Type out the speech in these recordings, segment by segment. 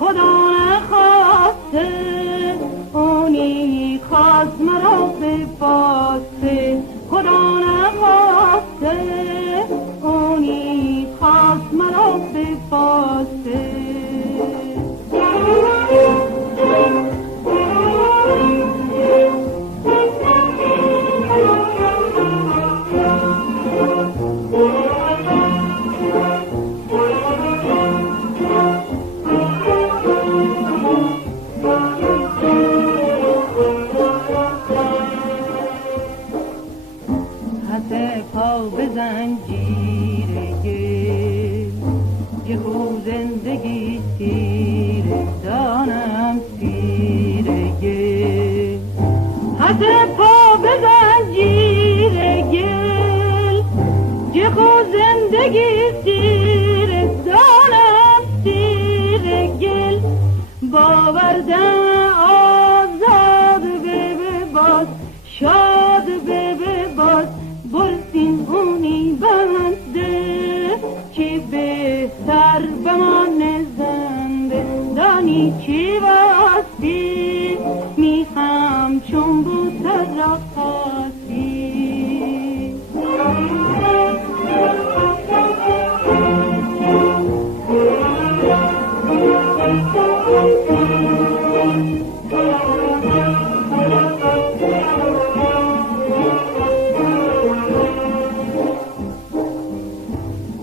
خدا نخواسته اونی خواست مرا بباسته خدا نخواسته اونی خواست مرا بباسته پا به زنجیر گل یهو زندگی سیر دانم سیر گل حتی پا به زنجیر گل یهو زندگی سیر دانم سیر گل باوردن آزاد به باز شاد به باز برسین اونی بنده که بهتر بمان زنده دانی چی واستی میخم چون بوتر را خاستی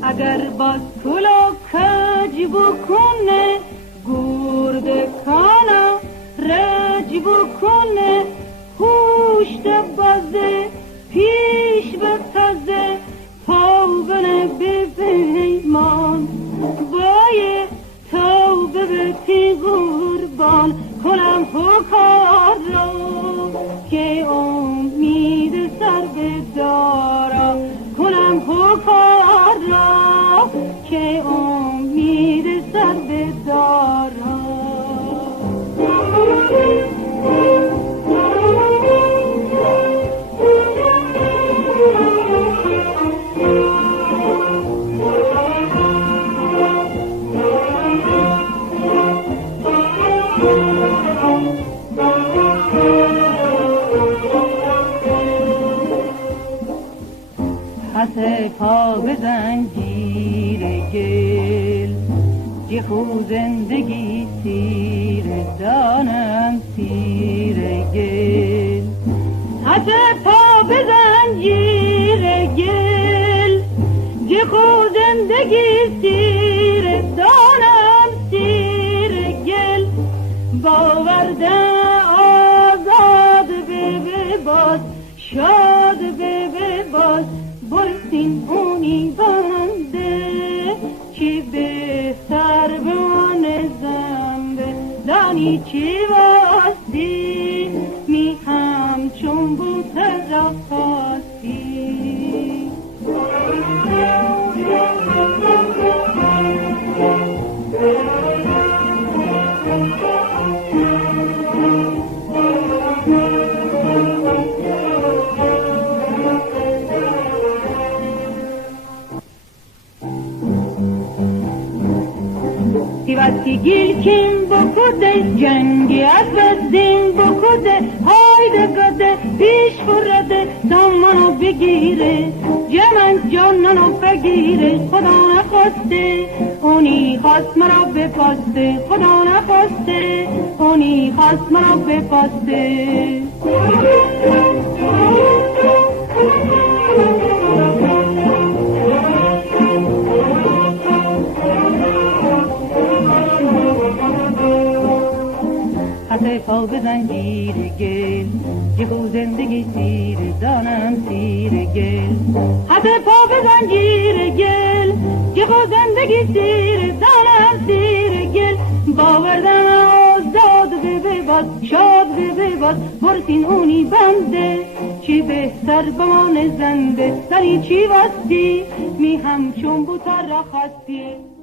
اگر باز پول و کج بکنه گرد کانا رج بکنه هوشت بازه پیش بتازه توبه به پیمان بایه توبه به پی قربان کنم کار را که امید سر بدارم کنم کار را که امید سر بدارم پا به زنجیر گل یهو زندگی سیر دانم سیر گل حتی پا به زنجیر گل یهو زندگی سیر دانم سیر گل باوردن آزاد به باز شاد به باز برسین اونی بنده چی بهتر بمان زنده دانی چی واستی میخم چون بوتر را خواستی وقتی گیل کیم بکده جنگی از بدین بکده هایده گده پیش فرده سامانو بگیره جمن جانانو بگیره خدا نخواسته اونی خواست مرا بپاسته خدا نخواسته اونی خواست مرا بپاسته حتی پا به زنجیر گل یهو زندگی سیر دانم سیر گل حتی پا به زنجیر گل یهو زندگی سیر دانم سیر گل باوردن آزاد به باز شاد به باز برسین اونی بنده چی بهتر بمان زنده داری چی واستی میهم چون بوتر را خواستی